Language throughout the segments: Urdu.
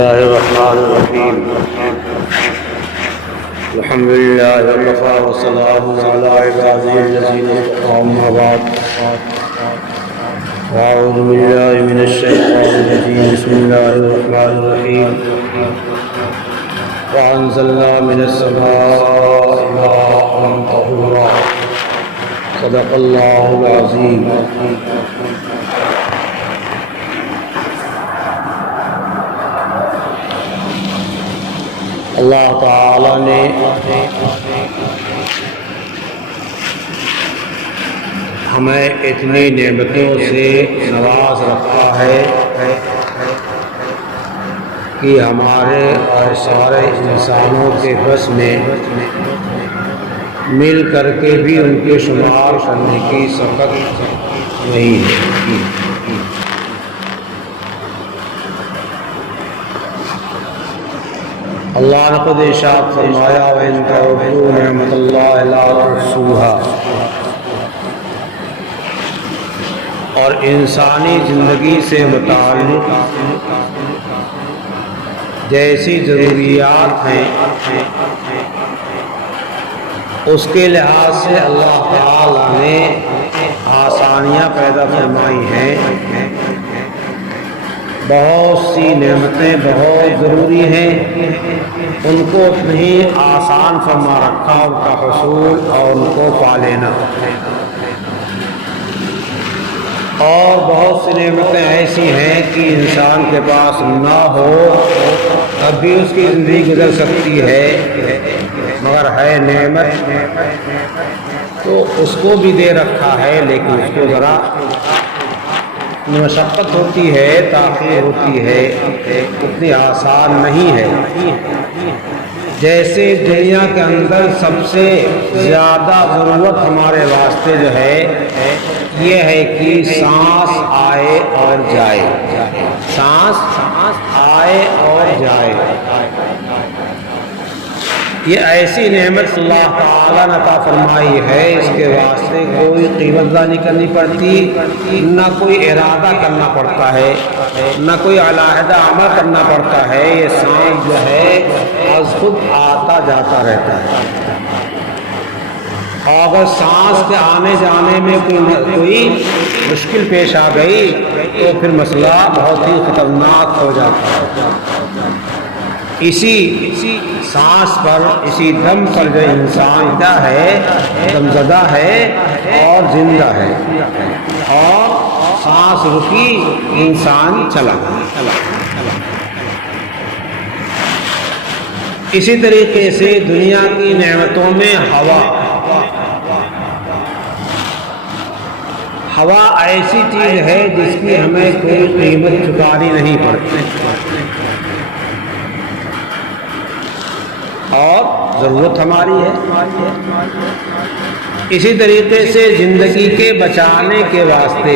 الله الرحمن الرحيم الحمد لله وكفى والسلام على عباده الذين اصطفى أما بعد أعوذ بالله من الشيطان الرجيم بسم الله الرحمن الرحيم وأنزلنا من السماء ماء طهورا صدق الله العظيم. اللہ تعالی نے ہمیں اتنی نعمتوں سے نواز رکھا ہے کہ ہمارے اور سارے انسانوں کے بس میں مل کر کے بھی ان کے شمار کرنے کی سخت نہیں ہے. اللہ نے خود ارشاد فرمایا وَإِن تَعُدُّوا نِعْمَتَ اللَّهِ لَا تُحْصُوهَا. اور انسانی زندگی سے متعلق جیسی ضروریات ہیں اس کے لحاظ سے اللہ تعالی نے آسانیاں پیدا فرمائی ہیں. بہت سی نعمتیں بہت ضروری ہیں، ان کو اتنی آسان فرما رکھا ان کا حصول اور ان کو پا لینا. اور بہت سی نعمتیں ایسی ہیں کہ انسان کے پاس نہ ہو تب بھی اس کی زندگی گزر سکتی ہے، مگر ہے نعمت تو اس کو بھی دے رکھا ہے، لیکن اس کو ذرا مشقت ہوتی ہے، تاخیر ہوتی ہے، اتنی آسان نہیں ہے. جیسے دنیا کے اندر سب سے زیادہ ضرورت ہمارے واسطے جو ہے یہ ہے کہ سانس آئے اور جائے، سانس آئے اور جائے. یہ ایسی نعمت اللہ تعالیٰ نے عطا فرمائی ہے، اس کے واسطے کوئی قیمت ادا نہیں کرنی پڑتی، نہ کوئی ارادہ کرنا پڑتا ہے، نہ کوئی علیحدہ عمل کرنا پڑتا ہے. یہ سانس جو ہے از خود آتا جاتا رہتا ہے. اور اگر سانس کے آنے جانے میں کوئی مشکل پیش آ گئی تو پھر مسئلہ بہت ہی خطرناک ہو جاتا ہے. اسی سانس پر، اسی دم پر جو انسان کیا ہے، دم زدہ ہے اور زندہ ہے، اور سانس رکی انسان چلا. اسی طریقے سے دنیا کی نعمتوں میں ہوا ایسی چیز ہے جس کی ہمیں کوئی قیمت چکانی نہیں پڑتی اور ضرورت ہماری ہے. اسی طریقے سے زندگی کے بچانے کے واسطے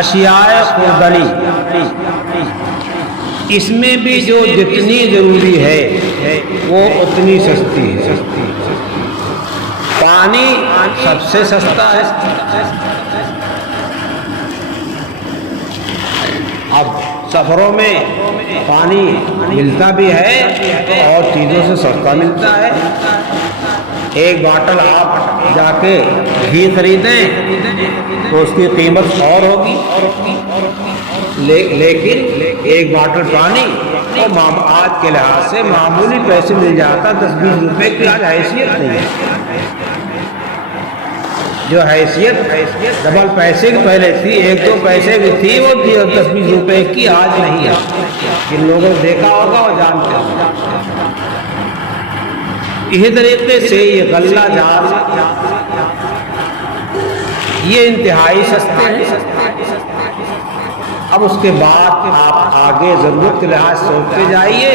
اشیاء خوردنی، اس میں بھی جو جتنی ضروری ہے وہ اتنی سستی ہے. پانی سب سے سستا ہے. اب سفروں میں پانی ملتا بھی ہے اور چیزوں سے سستا ملتا ہے. ایک باٹل آپ جا کے گھی خریدیں تو اس کی قیمت اور ہوگی، لیکن ایک باٹل پانی تو آج کے لحاظ سے معمولی پیسے مل جاتا. 10-20 روپے کی آج حیثیت نہیں ہے. جو حیثیت ڈبل پیسے کی پہلے تھی، 1-2 پیسے کی تھی، وہ 10-20 روپے کی آج نہیں ہے. جن لوگوں نے دیکھا ہوگا وہ جانتے ہیں. اسی طریقے سے یہ غلہ جات یہ انتہائی سستے ہیں. اب اس کے بعد آپ آگے ضرورت کے لحاظ سوچتے جائیے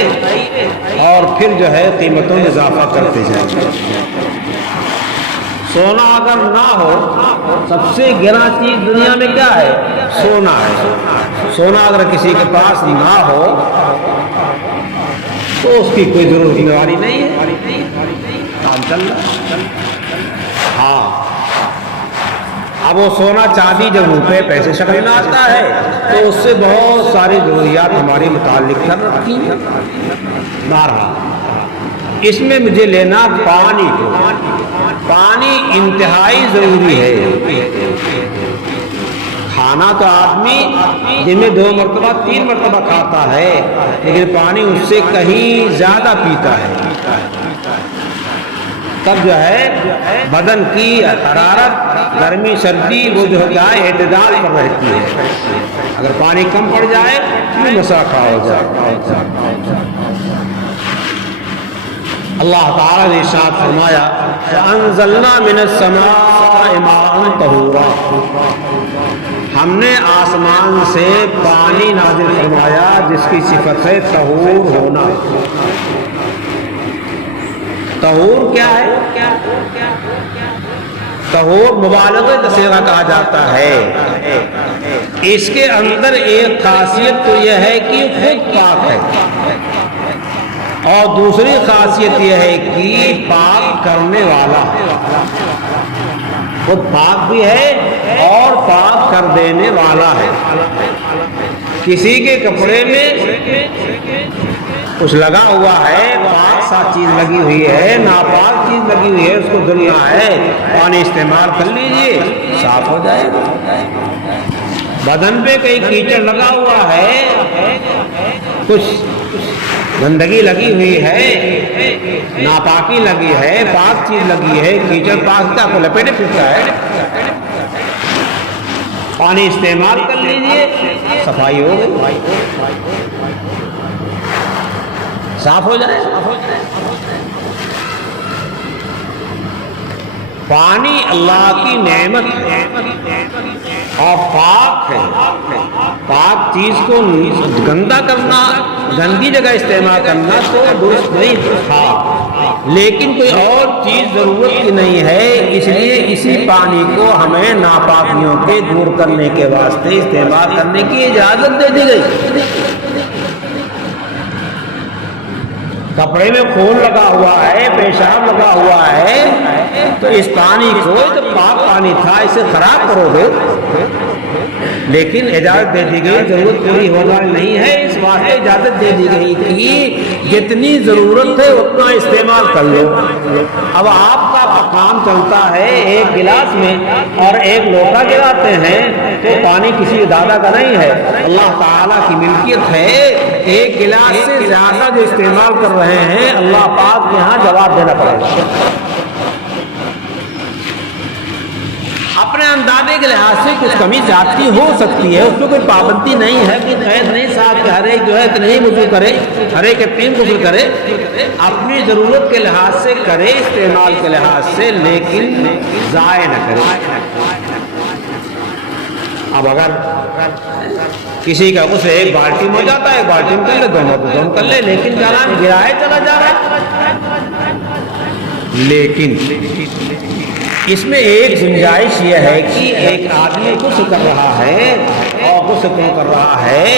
اور پھر جو ہے قیمتوں میں اضافہ کرتے جائیے. سونا اگر نہ ہو، سب سے گرا چیز دنیا میں کیا ہے؟ سونا ہے. سونا اگر کسی کے پاس نہ ہو تو اس کی کوئی ضرورت داری نہیں ہے، کام چل رہا. ہاں اب وہ سونا چاندی جب روپے پیسے شکل میں آتا ہے تو اس سے بہت ساری ضروریات ہماری متعلق کر رکھی ہیں، نہ رہا۔ اس میں مجھے لینا پانی کو، پانی انتہائی ضروری ہے۔ کھانا تو آدمی دن میں 2 مرتبہ 3 مرتبہ کھاتا ہے، لیکن پانی اس سے کہیں زیادہ پیتا ہے، تب جو ہے بدن کی حرارت، گرمی سردی وہ جو ہے اعتدال پر رہتی ہے۔ اگر پانی کم پڑ جائے تو مسافہ ہو جائے۔ اللہ تعالیٰ نے ارشاد فرمایا فَأَنزَلْنَا مِنَ السَّمَاءِ مَاءً طَهُورًا، ہم نے آسمان سے پانی نازل فرمایا جس کی صفت ہے طہور ہونا۔ طہور کیا ہے؟ طہور مبالغہ کا صیغہ کہا جاتا ہے۔ اس کے اندر ایک خاصیت تو یہ ہے کہ خود پاک ہے، اور دوسری خاصیت یہ ہے کہ پاک کرنے والا، خود پاک بھی ہے اور پاک کر دینے والا ہے۔ کسی کے کپڑے میں کچھ لگا ہوا ہے، پاک سا چیز لگی ہوئی ہے، ناپاک چیز لگی ہوئی ہے، اس کو دھلنا ہے، پانی استعمال کر لیجئے، صاف ہو جائے گا۔ بدن پہ کئی کیچڑ لگا ہوا ہے، کچھ گندگی لگی ہوئی ہے، ناپاکی لگی ہے، پاک چیز لگی ہے، کیچڑ پاک کا کو لپیٹے پھرتا ہے، پانی استعمال کر لیجئے، صفائی ہو گئی، صاف ہو جائے۔ پانی اللہ کی نعمت ہے اور پاک ہے۔ پاک چیز کو گندا کرنا، گندی جگہ استعمال کرنا تو درست نہیں تھا، لیکن کوئی اور چیز ضرورت کی نہیں ہے، اس لیے اسی پانی کو ہمیں ناپاکیوں کے دور کرنے کے واسطے استعمال کرنے کی اجازت دے دی گئی۔ کپڑے میں خون لگا ہوا ہے، پیشاب لگا ہوا ہے، تو اس پانی کو جو پاک پانی تھا اسے خراب کرو گے، لیکن اجازت دے دی گئی، ضرورت پوری ہونا نہیں ہے، اس واسطے اجازت دے دی گئی کہ جتنی ضرورت ہے اتنا استعمال کر لو۔ اب آپ کا کام چلتا ہے ایک گلاس میں اور ایک لوٹا گراتے ہیں تو پانی کسی دادا کا نہیں ہے، اللہ تعالیٰ کی ملکیت ہے۔ ایک گلاس سے زیادہ جو استعمال کر رہے ہیں اللہ پاک کے ہاں جواب دینا پڑے گا۔ اپنے اندازے کے لحاظ سے کچھ کمی زیادتی ہو سکتی ہے، اس میں کوئی پابندی نہیں ہے، کوئی قید نہیں صاحب کہ ہر ایک جو ہے کہ نہیں وضو کرے، ہر ایک 3 غسل کرے، اپنی ضرورت کے لحاظ سے کرے، استعمال کے لحاظ سے، لیکن ضائع نہ کرے۔ اب اگر کسی کا غسل ایک بالٹی میں ہو جاتا ہے، ایک بالٹی میں کر لے، دونوں کر لے، لیکن گرائے چلا جا رہا ہے۔ لیکن اس میں ایک گنجائش یہ ہے کہ ایک آدمی غسل کر رہا ہے، اور غسل کیوں کر رہا ہے؟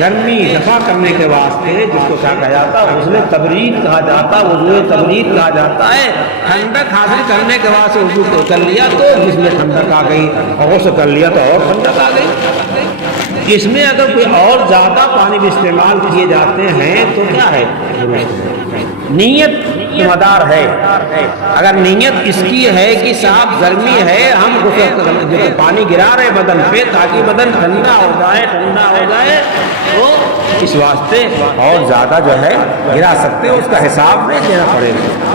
گرمی دفع کرنے کے واسطے، جس کو کیا کہا جاتا ہے غسل تبرید کہا جاتا ہے، وضو تبرید کہا جاتا ہے۔ ٹھنڈک حاصل کرنے کے واسطے وضو کر لیا تو جس میں ٹھنڈک آ گئی، اور غسل کر لیا تو اور ٹھنڈک آ گئی۔ اس میں اگر کوئی اور زیادہ پانی بھی استعمال کیے جاتے ہیں تو کیا ہے؟ نیت مدار ہے۔ اگر نیت اس کی ہے کہ صاحب گرمی ہے، ہم پانی گرا رہے بدن پہ تاکہ بدن ٹھنڈا ہو جائے تو اس واسطے اور زیادہ جو ہے گرا سکتے، اس کا حساب نہیں دینا پڑے گا،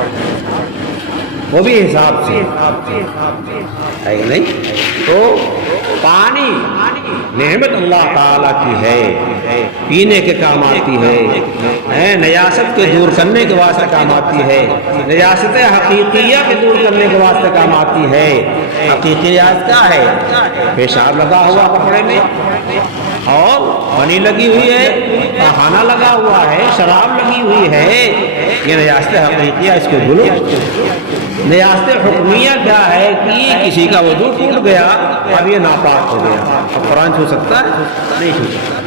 وہ بھی حساب سے ہے نہیں۔ تو پانی نعمت اللہ تعالیٰ کی ہے، پینے کے کام آتی ہے، نجاست کے دور کرنے کے واسطے کام آتی ہے، نجاست حقیقیہ کے دور کرنے کے واسطے کام آتی ہے۔ حقیقی نجاست کیا ہے؟ پیشاب لگا ہوا کپڑے میں، اور پانی لگی ہوئی ہے، کھانا لگا ہوا ہے، شراب لگی ہوئی ہے، یہ نجاست حقیقیہ، اس کو دھلو۔ نجاست حکمیہ کیا ہے کہ کسی کا وضو ٹوٹ گیا، اب یہ ناپاک ہو گیا، اب قرآن چھو سکتا ہے؟ نہیں چھو سکتا۔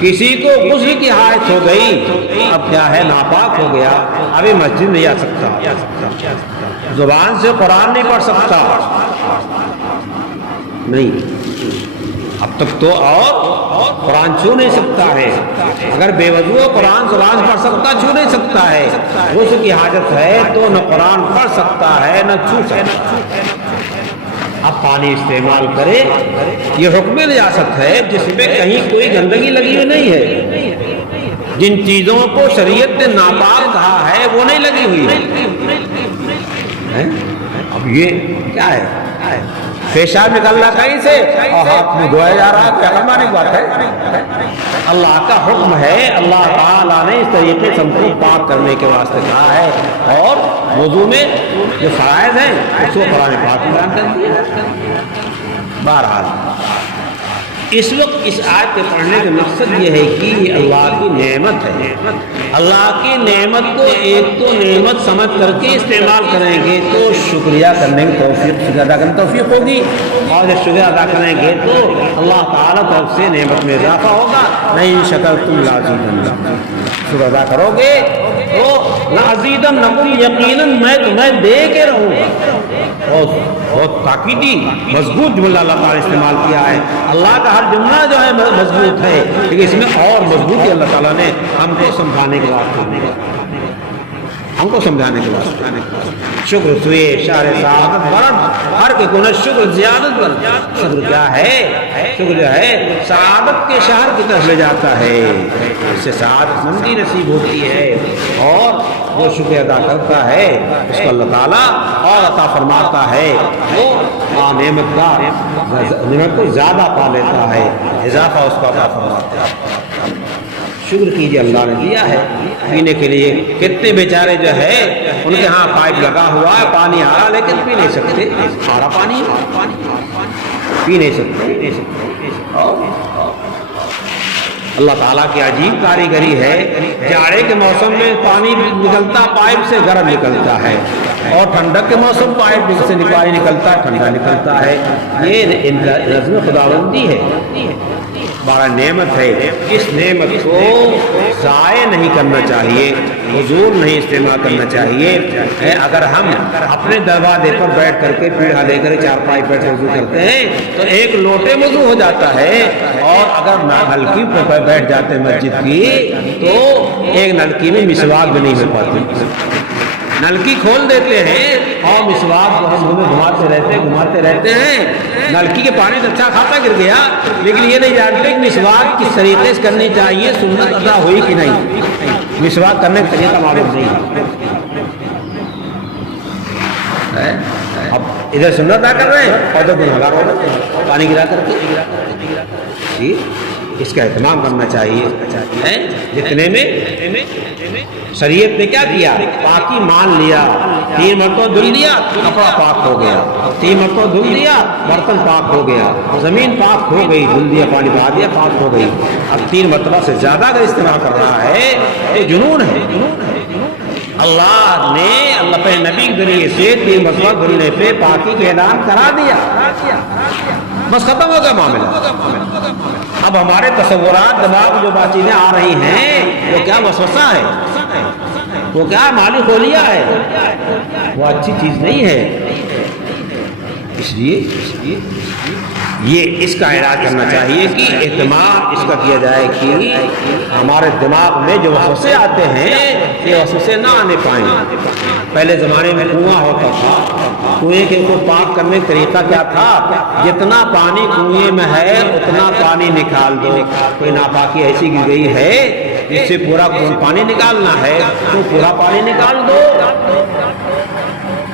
کسی کو غسل کی حاجت ہو گئی، اب کیا ہے؟ ناپاک ہو گیا، ابھی مسجد نہیں آ سکتا، زبان سے قرآن نہیں پڑھ سکتا، نہیں، اب تک تو اور قرآن چھو نہیں سکتا ہے، اگر بے وضو قرآن زبان پڑھ سکتا چھو نہیں سکتا ہے، غسل کی حاجت ہے تو نہ قرآن پڑھ سکتا ہے نہ چھو سکتا ہے۔ اب پانی استعمال کرے، یہ حکم نجاست ہے جس میں کہیں کوئی گندگی لگی ہوئی نہیں ہے، جن چیزوں کو شریعت نے ناپاک کہا ہے وہ نہیں لگی ہوئی ہے۔ اب یہ کیا ہے؟ پیشاب نکل رہا کہیں سے اور ہاتھ میں دھویا جا رہا، کیا کرنا کی بات ہے؟ اللہ کا حکم ہے، اللہ تعالیٰ نے اس طریقے سے ہم کو پاک کرنے کے واسطے کہا ہے، اور وضو میں جو فرائض ہیں اس کو قرآن پاک میں بیان کر دیا۔ بہرحال اس وقت اس آیت کے پڑھنے کا مقصد یہ ہے کہ یہ اللہ کی نعمت ہے، اللہ کی نعمت کو ایک تو نعمت سمجھ کر کے استعمال کریں گے تو شکریہ کرنے کی توفیق، شکریہ ادا کرنے کی توفیق ہوگی، اور جب شکریہ ادا کریں گے تو اللہ تعالیٰ طرف سے نعمت میں اضافہ ہوگا۔ لئن شکرتم لازیدنکم، شکر ادا کرو گے تو لازیدنکم، یقیناً میں تمہیں دے کے رہوں گا۔ بہت تاکیدی مضبوط جملہ اللہ تعالیٰ نے استعمال کیا ہے۔ اللہ کا ہر جملہ جو ہے مضبوط ہے، لیکن اس میں اور مضبوطی اللہ تعالیٰ نے ہم کو سمجھانے کے واسطے شکر سوئے شہر سعادت برد ہر کے گنہ شکر زیادت برد۔ شکر کیا ہے؟ شکر جو ہے سعادت کے شہر کی طرف لے جاتا ہے، اس سے سعادت مندی نصیب ہوتی ہے، اور وہ شکر ادا کرتا ہے اس کو اللہ تعالیٰ اور عطا فرماتا ہے، وہ نعمت کو زیادہ پا لیتا ہے، اضافہ اس کو عطا فرماتا ہے۔ شکر کیجیے، اللہ نے دیا ہے پینے کے لیے۔ کتنے بیچارے جو ہے ان کے ہاں پائپ لگا ہوا ہے، پانی آ رہا لیکن پی نہیں سکتے، کھارا پانی پی نہیں سکتے۔ اللہ تعالیٰ کی عجیب کاریگری ہے، جاڑے کے موسم میں پانی نکلتا پائپ سے گرم نکلتا ہے، اور ٹھنڈک کے موسم پائپ سے پانی نکلتا ہے ٹھنڈا نکلتا ہے۔ یہ نظم خداوندی ہے، بڑا نعمت ہے۔ اس نعمت کو ضائع نہیں کرنا چاہیے، فضول نہیں استعمال کرنا چاہیے۔ اگر ہم اپنے دروازے پر بیٹھ کر کے پیڑھا لے کر چارپائی پر وضو کرتے ہیں تو ایک لوٹے وضو ہو جاتا ہے، اور اگر نلکی پر بیٹھ جاتے ہیں مسجد کی تو ایک نلکی میں مسواک بھی نہیں ہو پاتی۔ نلکی کھول دیتے ہیں اور مسواک کو ہم گھماتے رہتے ہیں، نلکی کے پانی سے اچھا خاصا گر گیا، لیکن یہ نہیں جانتے کہ مسواک کس طریقے سے کرنی چاہیے، سنت ادا ہوئی کہ نہیں، مسواک کرنے کا طریقہ معلوم نہیں ہے۔ اب ادھر سنت ادا کر رہے ہیں اور ادھر گنہگار ہو رہے ہیں پانی گرا کر کے۔ اس کا اہتمام کرنا چاہیے۔ جتنے میں شریعت نے کیا کیا؟ پاکی مان لیا، 3 مرتبہ دھل لیا کپڑا پاک ہو گیا، 3 مرتبہ دھل لیا برتن پاک ہو گیا، زمین پاک ہو گئی، دھل دیا پانی بہا دیا پاک ہو گئی۔ اب 3 مرتبہ سے زیادہ اگر استعمال کر رہا ہے یہ جنون ہے۔ اللہ نے اللہ نبی کے ذریعے سے 3 مرتبہ دھلنے پہ پاکی کا اعلان کرا دیا، بس ختم ہو گیا معاملہ۔ اب ہمارے تصورات دماغ جو چیزیں آ رہی ہیں وہ کیا وسوسہ ہے، وہ کیا مالی خولیا ہے، وہ اچھی چیز نہیں ہے۔ اس لیے یہ اس کا علاج کرنا چاہیے کہ اہتمام اس کا کیا جائے کہ ہمارے دماغ میں جو وسوسے آتے ہیں یہ وسوسے نہ آنے پائیں۔ پہلے زمانے میں کنواں ہوتا تھا، کنویں کے کو پاک کرنے کا طریقہ کیا تھا؟ جتنا پانی کنویں میں ہے اتنا پانی نکال دو۔ کوئی ناپاکی ایسی گر گئی ہے جس سے پورا پانی نکالنا ہے تو پورا پانی نکال دو۔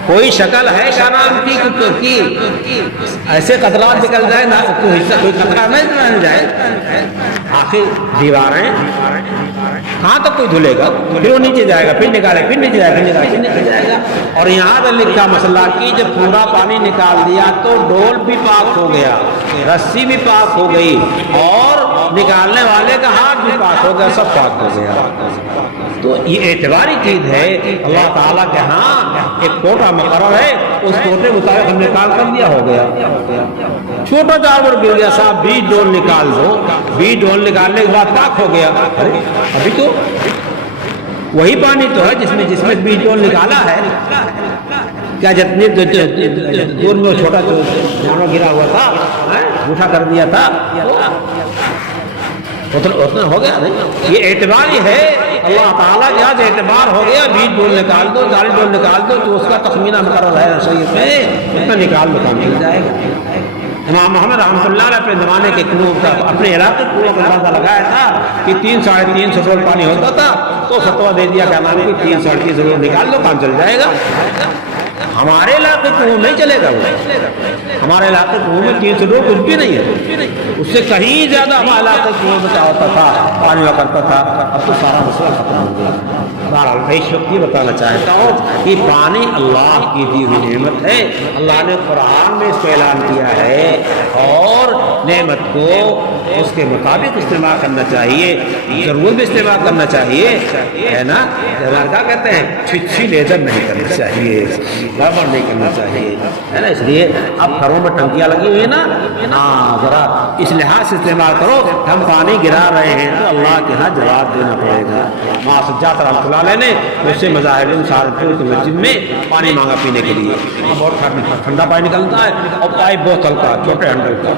کوئی شکل ہے شراب کی ایسے قطرات نکل جائے نہ کوئی قطرہ نہیں رہ جائے، آخر دیواریں کہاں تک کوئی دھلے گا، پھر وہ نیچے جائے گا، پھر نکالے، پھر نیچے جائے گا، پھر نکالے، پھر نیچے جائے گا۔ اور یہاں پر لکھا مسئلہ کہ جب پورا پانی نکال دیا تو ڈول بھی پاک ہو گیا، رسی بھی پاک ہو گئی، اور نکالنے والے کا ہاتھ بھی پاک ہو گیا، سب پاک ہو گیا۔ تو یہ اعتباری چیز ہے، اللہ تعالیٰ کے ہاں ایک کوٹا مقرر ہے، اس کوٹے مطابق ہم نے کام کر دیا، ہو گیا۔ چھوٹا جانور گر گیا، صاحب 20 ڈول نکال دو، 20 ڈول نکالنے کے بعد پاک ہو گیا۔ ابھی تو وہی پانی تو ہے جس میں 20 ڈول نکالا ہے، کیا جتنی دور میں چھوٹا جانور گرا ہوا تھا جھوٹا کر دیا تھا اتنا ہو گیا نہیں. یہ اعتبار ہی ہے اللہ تعالیٰ کے ہاتھ اعتبار ہو گیا. بیج ڈول نکال دو دال ڈول نکال دو جو اس کا تخمینہ مقرر ہے شریعت میں اتنا نکال دو کام مل جائے گا. امام محمد رحمۃ اللہ علیہ اپنے زمانے کے کنویں کا اپنے علاقے کنویں کا اندازہ لگایا تھا کہ 3-350 ڈول پانی ہوتا تھا تو فتویٰ دے دیا کہ نام کی 3-350 ڈول نکال دو کام چل جائے گا. ہمارے علاقے کنویں نہیں چلے گا وہ. ہمارے علاقے کنویں میں 300 ڈول کچھ بھی نہیں ہے. اس سے کہیں زیادہ ہمارے علاقے کنویں میں کیا ہوتا تھا پانی ہوا کرتا تھا. اب تو سارا مسئلہ ختم ہو گیا. بہرحال میں اس وقت یہ بتانا چاہتا ہوں کہ پانی اللہ کی دی ہوئی نعمت ہے. اللہ نے قرآن میں اس کو اعلان کیا ہے اور نعمت کو اس کے مطابق استعمال کرنا چاہیے. ضرور بھی استعمال کرنا چاہیے ہے نا. کیا کہتے ہیں چھچھی لیزر نہیں کرنا چاہیے گڑبڑ نہیں کرنا چاہیے ہے نا. اس لیے اب گھروں میں ٹنکیاں لگی ہوئی نا ذرا اس لحاظ سے استعمال کرو. ہم پانی گرا رہے ہیں تو اللہ کے ہاں جواب دینا پڑے گا. ماں سجاد رحمۃ اللہ علیہ نے مجھ سے مظاہرین سہارنپور کی مسجد میں پانی مانگا پینے کے لیے. بہت ٹھنڈا پانی نکلتا ہے اور پائپ بہت ہلکا چھوٹے ہینڈل کا.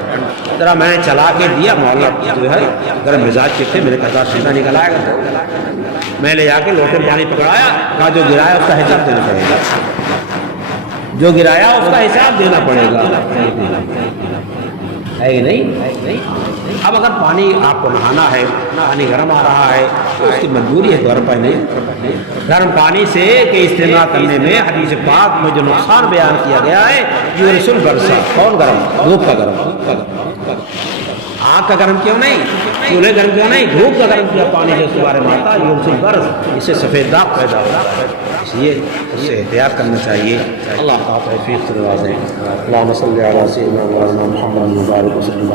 ذرا میں نے چلا کے دیا محلہ جو ہے اگر مزاج کے تھے میرے کہا ٹھنڈا نکل آئے گا. میں لے جا کے لوٹے میں پانی پکڑایا کہا جو گرایا اس کا حساب دینا پڑے گا. جو گرایا اس کا حساب دینا پڑے گا ہے نہیں. اب اگر پانی آپ کو نہانا ہے پانی گرم آ رہا ہے تو اس کی مجبوری ہے گرم پانی گرم پانی سے کہ استعمال کرنے میں حدیث پاک میں جو نقصان بیان کیا گیا ہے یہ رسول برسا. کون گرم؟ دھوپ کا گرم. آگ کا گرم کیوں نہیں؟ چولہے گرم کیوں نہیں؟ دھوپ کا گرم کیا پانی جو اس کے بارے میں آتا ہے یہ رسول برس. اس سے سفید داغ پیدا ہوتا ہے. اس لیے اس سے احتیاط کرنا چاہیے. اللہ تعالیٰ توفیق سے نوازیں. اللہم صلی علی سیدنا محمد مبارک وسلم.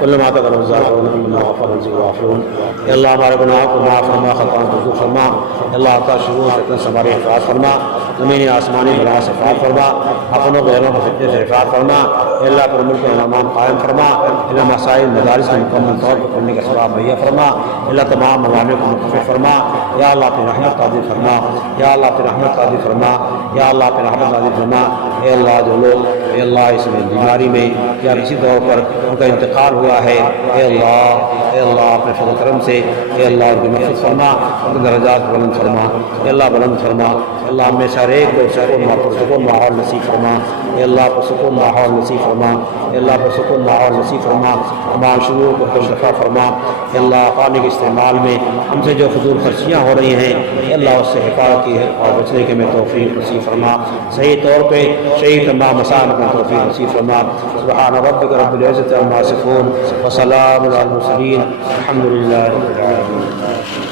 کل ما تقرب الزاکرون منا غفر الزغافرون. اے اللہ ہمارے گناہوں کو معاف فرما خطاؤں کو دور فرما. اللہ تعالیٰ شرور فتنہ سے ہماری حفاظت فرما. زمین آسمانی بلا سے حفاظت فرما. اپنوں غیروں کو فتنے سے حفاظت فرما. اے اللہ پر ملک امام قائم فرما. اے مسائل مدارس کو مکمل طور پر پڑھنے کا ثواب مہیا فرما. اللہ تمام موانع کو مخفف فرما. یا اللہ اپنی رحمت عاطف فرما. یا اللہ اپنی رحمت عاطف فرما. یا اللہ اپنی رحمت عاطف فرما. اے اللہ جو لوگ اے اللہ اس میں بیماری میں یا کسی طور پر ان کا انتقال ہوا ہے اے اللہ اپنے فضل کرم سے اے اللہ ان کی مغفرت فرما. ان کے درجات بلند فرما. اے اللہ بلند فرما. اللہ ہمیں سارے کو سکون ماحول نصیب فرما. اے اللہ پر سکون ماحول نصیب فرما. اے اللہ پر سکون ماحول نصیب فرما. تمام شرور کو خوش دفع فرما. اے اللہ پانی کے استعمال میں ہم سے جو فضول خرچیاں ہو رہی ہیں اے اللہ اس سے حفاظت کی ہے اور بچنے کے میں توفیق نصیب فرما. صحیح طور پہ صحیح تمام مسائل میں توفیق نصیب فرما. سبحان ربک رب العزت عما یصفون وسلام علی المرسلین الحمد للہ رب العالمین.